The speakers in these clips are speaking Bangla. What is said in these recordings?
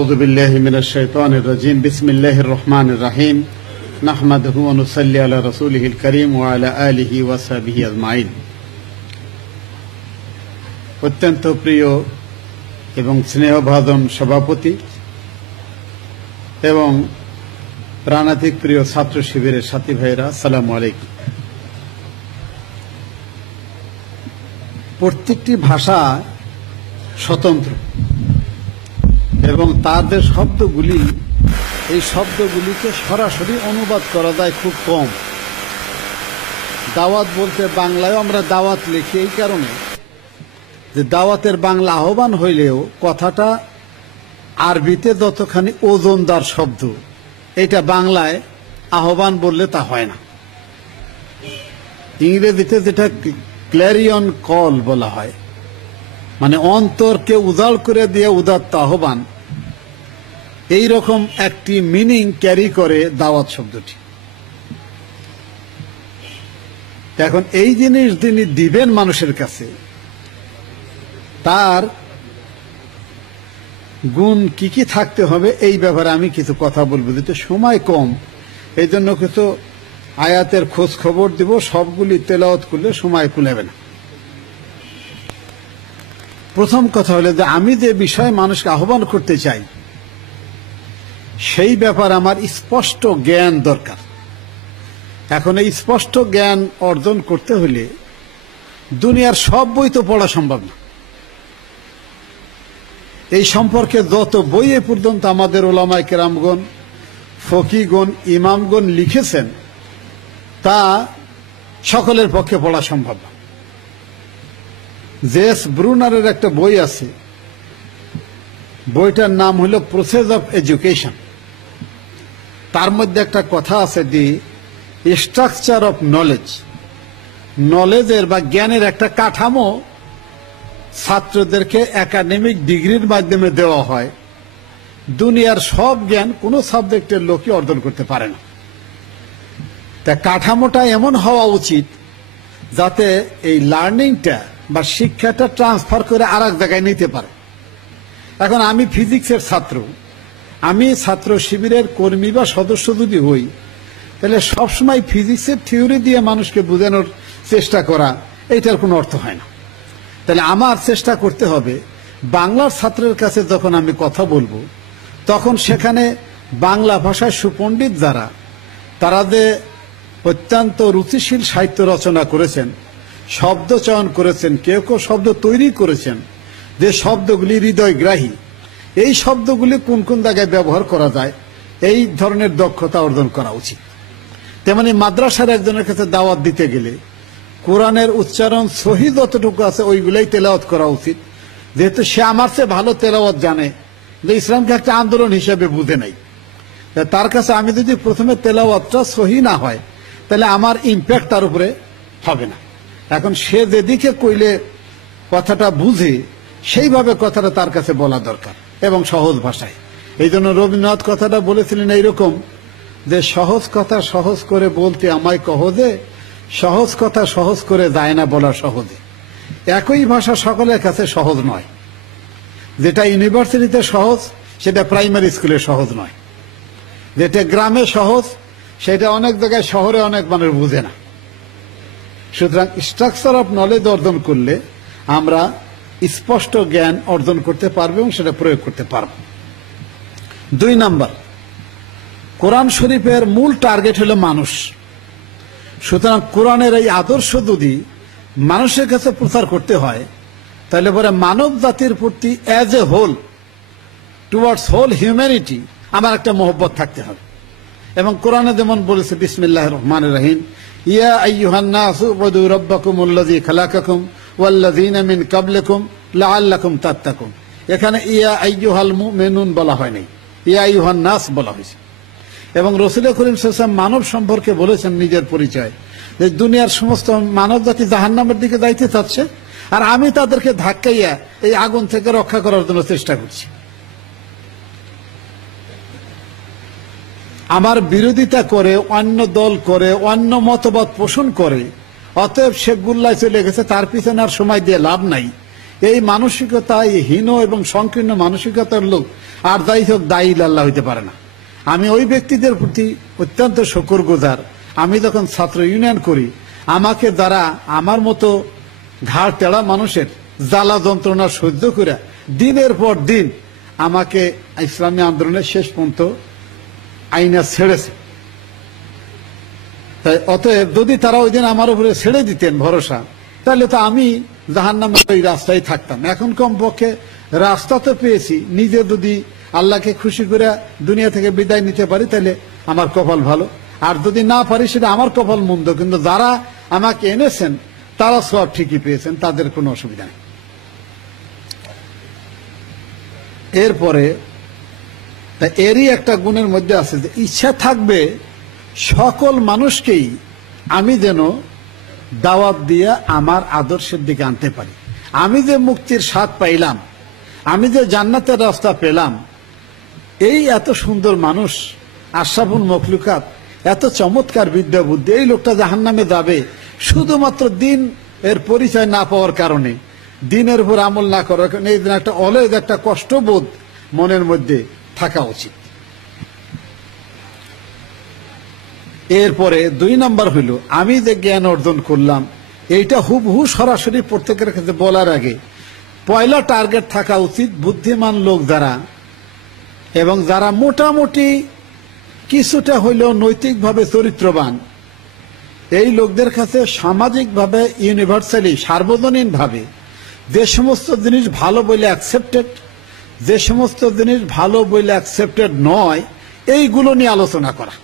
أعوذ بالله من الشيطان الرجيم بسم الله الرحمن الرحيم نحمده ونصلي على رسوله الكريم وعلى آله وصحبه أجمعين। অত্যন্ত প্রিয় এবং স্নেহভাজন সভাপতি এবং প্রাণাধিক প্রিয় ছাত্র শিবিরের সাথী ভাইরা, আসসালামু আলাইকুম। প্রত্যেকটি ভাষা স্বতন্ত্র এবং তাদের শব্দগুলি, এই শব্দগুলিকে সরাসরি অনুবাদ করা যায় খুব কম। দাওয়াত বলতে বাংলায় আমরা দাওয়াত লিখি এই কারণে যে দাওয়াতের বাংলা আহ্বান হইলেও কথাটা আরবিতে যতখানি ওজনদার শব্দ, এটা বাংলায় আহ্বান বললে তা হয় না। ইংরেজিতে যেটা ক্ল্যারিয়ন কল বলা হয়, মানে অন্তরকে উজাড় করে দিয়ে উদাত্ত আহ্বান, এই রকম একটি মিনিং ক্যারি করে দাওয়াত শব্দটি। এখন এই জিনিস যিনি দিবেন মানুষের কাছে, তার গুণ কি কি থাকতে হবে এই ব্যাপারে আমি কিছু কথা বলবো। যেহেতু সময় কম, এই জন্য কিছু আয়াতের খোঁজ খবর দিব, সবগুলি তেলাওয়াত করলে সময় কুলাবে না। প্রথম কথা হলো যে আমি যে বিষয়ে মানুষকে আহ্বান করতে চাই সেই ব্যাপার আমার স্পষ্ট জ্ঞান দরকার। এখন এই স্পষ্ট জ্ঞান অর্জন করতে হলে দুনিয়ার সব বই তো পড়া সম্ভব না। এই সম্পর্কে যত বই এ পর্যন্ত আমাদের ওলামায়ে কেরামগণ, ফকিগণ, ইমামগণ লিখেছেন তা সকলের পক্ষে পড়া সম্ভব না। জেস ব্রুনারের একটা বই আছে, বইটার নাম হলো প্রসেস অফ এডুকেশন। তার মধ্যে একটা কথা আছে, দি স্ট্রাকচার অফ নলেজ। নলেজের বা জ্ঞানের একটা কাঠামো ছাত্রদেরকে একাডেমিক ডিগ্রির মাধ্যমে দেওয়া হয়। দুনিয়ার সব জ্ঞান কোনো সাবজেক্টের লোকই অর্জন করতে পারে না। তা কাঠামোটা এমন হওয়া উচিত যাতে এই লার্নিংটা বা শিক্ষাটা ট্রান্সফার করে আর এক জায়গায় নিতে পারে। এখন আমি ফিজিক্সের ছাত্র, আমি ছাত্র শিবিরের কর্মী বা সদস্য যদি হই, তাহলে সবসময় ফিজিক্সের থিওরি দিয়ে মানুষকে বোঝানোর চেষ্টা করা, এইটার কোনো অর্থ হয় না। তাহলে আমার চেষ্টা করতে হবে বাংলার ছাত্রের কাছে যখন আমি কথা বলবো, তখন সেখানে বাংলা ভাষায় সুপণ্ডিত যারা, তারা যে অত্যন্ত রুচিশীল সাহিত্য রচনা করেছেন, শব্দ চয়ন করেছেন, কেউ কেউ শব্দ তৈরি করেছেন, যে শব্দগুলি হৃদয়গ্রাহী, এই শব্দগুলি কোন কোন জায়গায় ব্যবহার করা যায়, এই ধরনের দক্ষতা অর্জন করা উচিত। তেমনি মাদ্রাসার একজনের কাছে দাওয়াত দিতে গেলে কোরআনের উচ্চারণ সহি যতটুকু আছে ওইগুলাই তেলাওয়াত করা উচিত, যেহেতু সে আমার চেয়ে ভালো তেলাওয়াত জানে, যে ইসলামকে একটা আন্দোলন হিসেবে বুঝে নাই। তার কাছে আমি যদি প্রথমে তেলাওয়াতটা সহি না হয়, তাহলে আমার ইম্প্যাক্ট তার উপরে হবে না। এখন সে যেদিকে কইলে কথাটা বুঝে, সেইভাবে কথাটা তার কাছে বলা দরকার এবং সহজ ভাষায়। এই জন্য রবীন্দ্রনাথ কথাটা বলেছিলেন এইরকম, যে সহজ কথা সহজ করে বলতে আমায় কহ যে, সহজ কথা সহজ করে যায় না বলা সহজে। একই ভাষা সকলের কাছে সহজ নয়। যেটা ইউনিভার্সিটিতে সহজ, সেটা প্রাইমারি স্কুলে সহজ নয়। যেটা গ্রামে সহজ, সেটা অনেক জায়গায় শহরে অনেক মানুষ বুঝে না। সুতরাং স্ট্রাকচার অফ নলেজ অর্জন করলে আমরা স্পষ্ট জ্ঞান অর্জন করতে পারবো এবং সেটা প্রয়োগ করতে পারব। 2 নাম্বার, কোরআন শরীফের মূল টার্গেট হলো মানুষ। সুতরাং কোরআনের এই আদর্শ যদি মানুষের কাছে প্রচার করতে হয়, তাহলে পরে মানব জাতির প্রতি as a whole, towards whole humanity, আমার একটা মহব্বত থাকতে হবে। এবং কোরআনে যেমন বলেছে, বিসমিল্লাহির রহমানির রহিম, ইয়া আইয়ুহান নাসু উবুদু রাব্বাকুমুল্লাযী খালাকাকুম ওয়াল্লাযীনা মিন ক্বাবলিকুম লাআল্লাকুম তাত্তাকুন। এখানে ইয়া আইয়ুহাল মুমিনুন বলা হয় নাই, ইয়া আইয়ুহান নাস বলা হয়েছে। এবং রাসূল করিম সাল্লাল্লাহু আলাইহি ওয়াসাল্লাম মানব সম্পর্কে বলেছেন নিজের পরিচয়, যে দুনিয়ার সমস্ত মানব জাতি জাহান্নামের দিকে যাইতে চাচ্ছে, আর আমি তাদেরকে ধাক্কাইয়া এই আগুন থেকে রক্ষা করার জন্য চেষ্টা করছি। আমার বিরোধিতা করে, অন্য দল করে, অন্য মতবাদ পোষণ করে, অতএব সে গুল্লায় চলে গেছে, তার পিছনে আর সময় দিয়ে লাভ নাই, এই মানসিকতায় হীন এবং সংকীর্ণ মানসিকতার লোক আর যাই হোক দায়ী আল্লাহ হইতে পারে না। আমি ওই ব্যক্তিদের প্রতি অত্যন্ত শুকরগুজার। আমি যখন ছাত্র ইউনিয়ন করি, আমাকে যারা আমার মতো ঘাড় তেড়া মানুষের জ্বালা যন্ত্রণা সহ্য করে দিনের পর দিন আমাকে ইসলামী আন্দোলনের শেষ পর্যন্ত আইনা ছেড়েছে। তাই অতএব যদি তারা ওই দিন আমার উপরে ছেড়ে দিতেন ভরসা, তাহলে তো আমি জাহান্নামের ওই রাস্তায় থাকতাম। এখন কমপক্ষে রাস্তা তো পেয়েছি, নিজে যদি আল্লাহকে খুশি করে দুনিয়া থেকে বিদায় নিতে পারি তাহলে আমার কপাল ভালো, আর যদি না পারি সেটা আমার কপাল মন্দ। কিন্তু যারা আমাকে এনেছেন তারা সব ঠিকই পেয়েছেন, তাদের কোনো অসুবিধা নেই। এরপরে এরই একটা গুণের মধ্যে আছে যে ইচ্ছা থাকবে সকল মানুষকেই আমি যেন দাওয়াত দিয়ে আমার আদর্শের দিকে আনতে পারি। আমি যে মুক্তির স্বাদ পাইলাম, আমি যে জান্নাতের রাস্তা পেলাম, এই এত সুন্দর মানুষ আশরাফুল মখলুকাত, এত চমৎকার বিদ্যা বুদ্ধি, এই লোকটা জাহান্নামে যাবে শুধুমাত্র দিন এর পরিচয় না পাওয়ার কারণে, দিনের উপর আমল না করার কারণে, এই দিন একটা অলয়েজ একটা কষ্টবোধ মনের মধ্যে থাকা উচিত। এরপরে 2 নাম্বার হইল, আমি যে জ্ঞান অর্জন করলাম এইটা হুবহু সরাসরি প্রত্যেকের কাছে বলার আগে পয়লা টার্গেট থাকা উচিত বুদ্ধিমান লোক যারা, এবং যারা মোটামুটি কিছুটা হইলেও নৈতিকভাবে চরিত্রবান, এই লোকদের কাছে সামাজিকভাবে ইউনিভার্সালি সার্বজনীনভাবে যে সমস্ত জিনিস ভালো বলে অ্যাকসেপ্টেড, যে সমস্ত জিনিস ভালো বলে অ্যাকসেপ্টেড নয়, এইগুলো নিয়ে আলোচনা করা।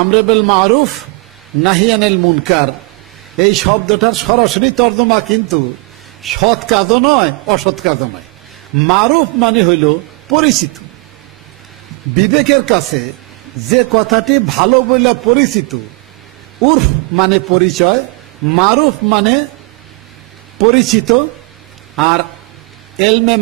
আমরে বিল মারুফ নাহি আনিল মুনকার, এই শব্দটার সরাসরি তর্জমা কিন্তু সৎ কাজও নয়, অসৎ কাজও নয়। মারুফ মানে হইল পরিচিত। বিবেকের কাছে যে কথাটি ভালো বলে পরিচিত, উর্ফ মানে পরিচয়, মারুফ মানে পরিচিত, আর এলমে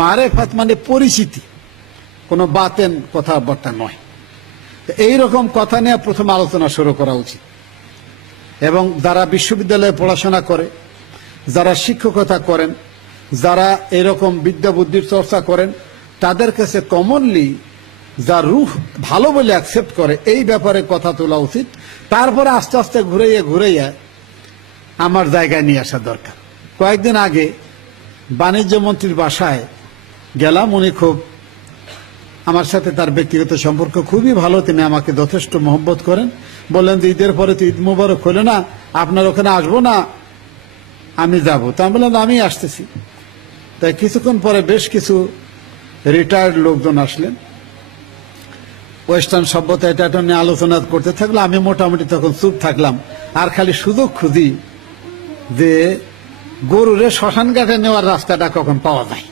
মারেফাত মানে পরিচিতি, কোনো বাতেন কথাবার্তা নয়। এইরকম কথা নিয়ে প্রথম আলোচনা শুরু করা উচিত। এবং যারা বিশ্ববিদ্যালয়ে পড়াশোনা করে, যারা শিক্ষকতা করেন, যারা এরকম বিদ্যা বুদ্ধির চর্চা করেন, তাদের কাছে কমনলি যা রূহ ভালো বলে অ্যাকসেপ্ট করে এই ব্যাপারে কথা তোলা উচিত। তারপরে আস্তে আস্তে ঘুরাইয়া আমার জায়গায় নিয়ে আসা দরকার। কয়েকদিন আগে বাণিজ্য মন্ত্রীর বাসায় গেলাম। উনি খুব আমার সাথে, তার ব্যক্তিগত সম্পর্ক খুবই ভালো, তিনি আমাকে যথেষ্ট মহব্বত করেন। বললেন যে ঈদের পরে তো ঈদ মুবারক হলো না, আপনার ওখানে আসবো না, আমি যাব। তা আমি বললাম আমি আসতেছি। তাই কিছুক্ষণ পরে বেশ কিছু রিটায়ার্ড লোকজন আসলেন, ওয়েস্টার্ন সভ্যতা এটা নিয়ে আলোচনা করতে থাকলো। আমি মোটামুটি তখন চুপ থাকলাম, আর খালি সুযোগ খুঁজি যে গরুরে শ্মশান ঘাটে নেওয়ার রাস্তাটা কখন পাওয়া যায়।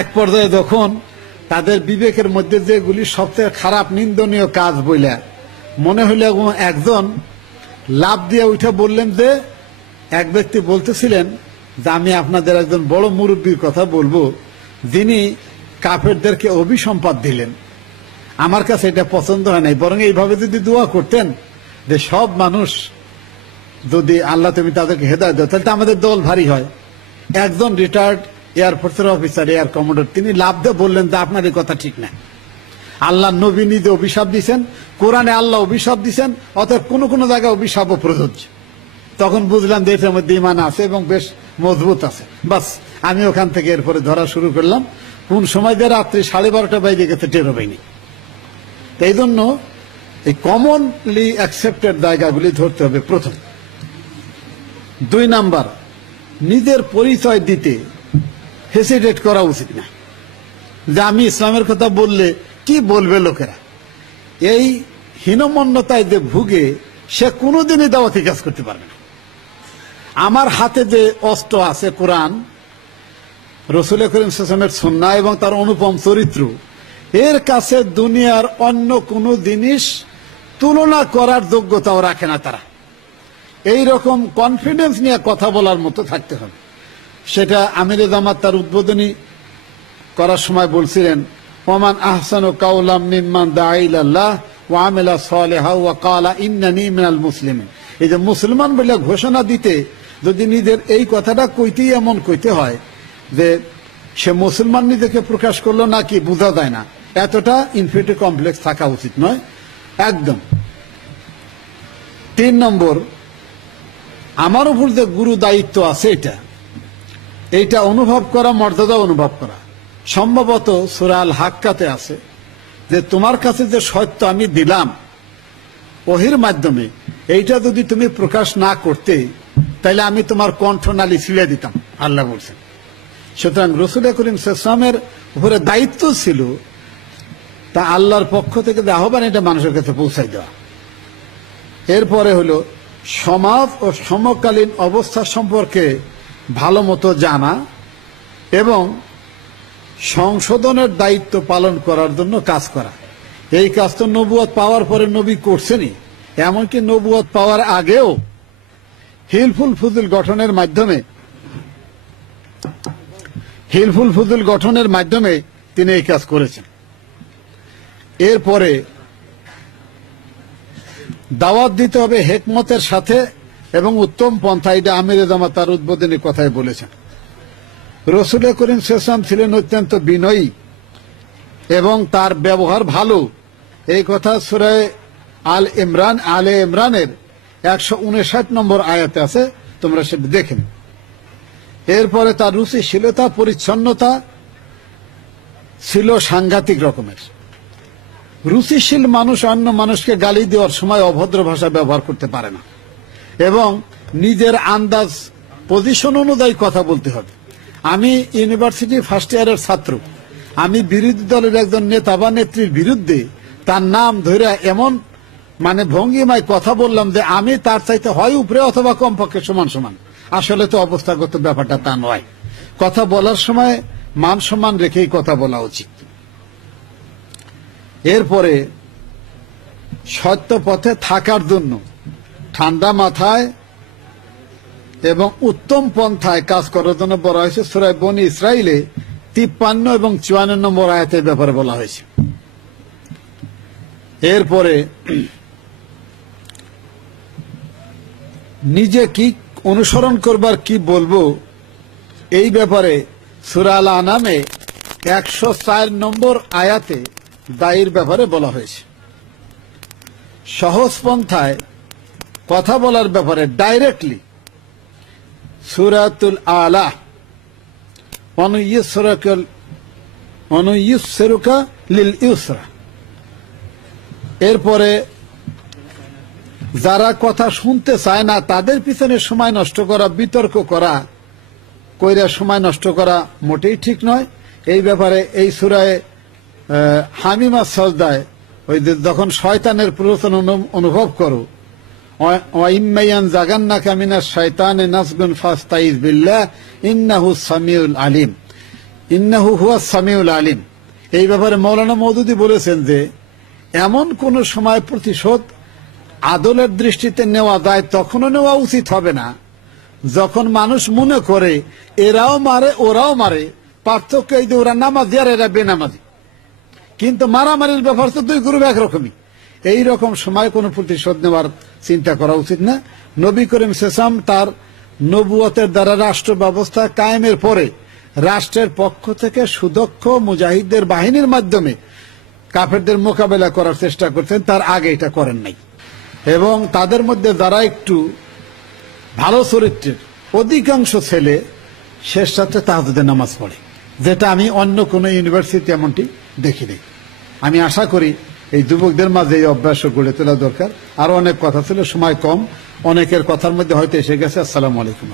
এক পর্যায়ে যখন তাদের বিবেকের মধ্যে যেগুলি সবচেয়ে খারাপ নিন্দনীয় কাজ বইলা মনে হইল, একজন লাভ দিয়ে উঠে বললেন যে, এক ব্যক্তি বলতেছিলেন যে আমি আপনাদের একজন বড় মুরব্বীর কথা বলবো, যিনি কাফেরদেরকে অভিসম্পাদ দিলেন। আমার কাছে এটা পছন্দ হয় নাই, বরং এইভাবে যদি দোয়া করতেন যে সব মানুষ যদি আল্লাহ তুমি তাদেরকে হেদায়েত দাও, তাহলে তো আমাদের দল ভারী হয়। একজন রিটায়ার্ড এয়ারফোর্সের অফিসার, এয়ার কমোডর, তিনি লাভ দিয়ে বললেন যে আপনার এই কথা ঠিক না। আল্লাহ নবী নিজে অভিশাপ দিচ্ছেন, কোরআনে আল্লাহ অভিশাপ দিচ্ছেন, অতএব কোন কোন জায়গায় অভিশাপও প্রযোজ্য। তখন বুঝলাম যে এটার মধ্যে ঈমান আছে এবং বেশ মজবুত আছে। বাস আমি ওখান থেকে এরপরে ধরা শুরু করলাম। কোন সময় যে রাত্রি 12:30 বাজে গেছে টেরও পাইনি। এই জন্য এই কমনলি অ্যাকসেপ্টেড জায়গাগুলি ধরতে হবে প্রথম। 2 নাম্বার, নিজের পরিচয় দিতে হেসিটেট করা উচিত না, যে আমি ইসলামের কথা বললে কি বলবে লোকেরা। এই হীনমন্যতায় যে ভুগে সে কোনোদিনই দাওয়াতি কাজ করতে পারবে না। আমার হাতে যে অস্ত্র আছে কোরআন, রাসূল করিম সাল্লাল্লাহু আলাইহি ওয়াসাল্লামের সুন্নাহ এবং তার অনুপম চরিত্র, এর কাছে দুনিয়ার অন্য কোনো জিনিস তুলনা করার যোগ্যতাও রাখে না তারা। এই রকম কনফিডেন্স নিয়ে কথা বলার মতো থাকতে হবে। সেটা আমিরে জামাত তার উদ্বোধনী করার সময় বলছিলেন, ওমান আহসানু কাওলাম মিম্মান দাআ ইলাল্লাহ ওয়া আমিলা সালিহা ওয়া ক্বালা ইন্নানী মিনাল মুসলিমিন। এই যে মুসলমান বলে ঘোষণা দিতে যদি নিজের এই কথাটা কইতেই এমন কইতে হয় যে সে মুসলমান নিজেকে প্রকাশ করলো নাকি বোঝা যায় না, এতটা ইনফিরিয়রিটি কমপ্লেক্স থাকা উচিত নয় একদম। 3 নম্বর, আমার উপর যে গুরু দায়িত্ব আছে এইটা অনুভব করা, মর্যাদা অনুভব করা। সম্ভবত সূরা আল হাক্কাতে আছে যে তোমার কাছে যে সত্য আমি দিলাম ওহির মাধ্যমে, এইটা যদি তুমি প্রকাশ না করতে তাহলে আমি তোমার কণ্ঠনালী ছিঁড়ে দিতাম, আল্লাহ বলছেন। সুতরাং রাসূল করিম সাল্লাল্লাহু আলাইহি ওয়াসাল্লামের উপরে দায়িত্ব ছিল তা আল্লাহর পক্ষ থেকে যে আহ্বান এটা মানুষের কাছে পৌঁছাই দেওয়া। এরপরে হলো সমাজ ও সমকালীন অবস্থা সম্পর্কে ভালো মতো জানা এবং সংশোধনের দায়িত্ব পালন করার জন্য কাজ করা। এই কাজ তো নবুয়ত পাওয়ার পরে নবী করছেনই, এমনকি নবুয়ত পাওয়ার আগেও হিলফুল ফুজুল গঠনের মাধ্যমে তিনি এই কাজ করেছেন। এরপরে দাওয়াত দিতে হবে হিকমতের সাথে এবং উত্তম পন্থা, এটা আমিরে জামাত তার উদ্বোধনী কথায় বলেছেন। রাসূল করিম সাল্লাল্লাহু আলাইহি ওয়াসাল্লাম ছিলেন অত্যন্ত বিনয়ী এবং তার ব্যবহার ভালো, এই কথা সূরা আলে ইমরানের 159 নম্বর আয়াতে আছে, তোমরা সেটা দেখেন। এরপরে তার রুচিশীলতা, পরিচ্ছন্নতা ছিল সাংঘাতিক রকমের। রুচিশীল মানুষ অন্য মানুষকে গালি দেওয়ার সময় অভদ্র ভাষা ব্যবহার করতে পারে না এবং নিজের আন্দাজ পজিশন অনুযায়ী কথা বলতে হবে। আমি ইউনিভার্সিটি ফার্স্ট ইয়ারের ছাত্র, আমি বিরোধী দলের একজন নেতা বা নেত্রীর বিরুদ্ধে তার নাম ধরে এমন ভঙ্গিমায় কথা বললাম যে আমি তার চাইতে হয় উপরে অথবা কমপক্ষে সমান সমান। আসলে তো অবস্থাগত ব্যাপারটা তা নয়। কথা বলার সময় মান সম্মান রেখেই কথা বলা উচিত। এরপরে সত্য পথে থাকার জন্য ঠান্ডা মাথায় এবং উত্তম পন্থায় কাজ করার জন্য বলা হয়েছে। সূরা বনী ইসরাইলে 53 এবং 54 নম্বর আয়াতের ব্যাপারে বলা হয়েছে। এরপরে নিজে কি অনুসরণ করবার কি বলবো এই ব্যাপারে সূরা আল আনামে 104 নম্বর আয়াতে দায়ের ব্যাপারে বলা হয়েছে। সহজ পন্থায় কথা বলার ব্যাপারে ডাইরেক্টলি সূরাতুল আলা অনুইয়্যিসরুকা লিল ইউসরা। এরপরে যারা কথা শুনতে চায় না তাদের পিছনে সময় নষ্ট করা, বিতর্ক কইরা সময় নষ্ট করা মোটেই ঠিক নয়। এই ব্যাপারে এই সূরায়ে হামিমা সাজদায় ওই যখন শয়তানের প্ররোচনা অনুভব করো, ওয়াইম্মায়ান জাগান্নাকা মিনাশ শাইতানি নাসগুন ফাস্তাইজ বিল্লাহ ইন্নাহু হুয়াস সামিউল আলিম। এই ব্যাপারে মাওলানা মওদুদী বলেছেন যে এমন কোন সময় প্রতিশোধ আদলের দৃষ্টিতে নেওয়া যায় তখনও নেওয়া উচিত হবে না যখন মানুষ মনে করে এরাও মারে ওরাও মারে, পার্থক্য এই যে ওরা নামাজি আর এরা বেনামাজি, কিন্তু মারামারির ব্যাপার তো দুই গ্রুপ একরকমই। এইরকম সময় কোনো প্রতিশোধ নেওয়ার চিন্তা করা উচিত না। নবী করিম সাল্লাল্লাহু আলাইহি ওয়াসাল্লাম তার নবুয়তের দ্বারা রাষ্ট্র ব্যবস্থা কায়েমের পরে রাষ্ট্রের পক্ষ থেকে সুদক্ষ মুজাহিদদের বাহিনীর মাধ্যমে কাফেরদের মোকাবেলা করার চেষ্টা করতেন, তার আগে এটা করেন নাই। এবং তাদের মধ্যে যারা একটু ভালো চরিত্রের অধিকাংশ ছেলে শেষ রাতে তাহাজ্জুদের নামাজ পড়ে, যেটা আমি অন্য কোনো ইউনিভার্সিটি এমনটি দেখিনি। আমি আশা করি এই যুবকদের মাঝে এই অভ্যাস গড়ে তোলা দরকার। আরো অনেক কথা ছিল, সময় কম, অনেকের কথার মধ্যে হয়তো এসে গেছে। আসসালামু আলাইকুম।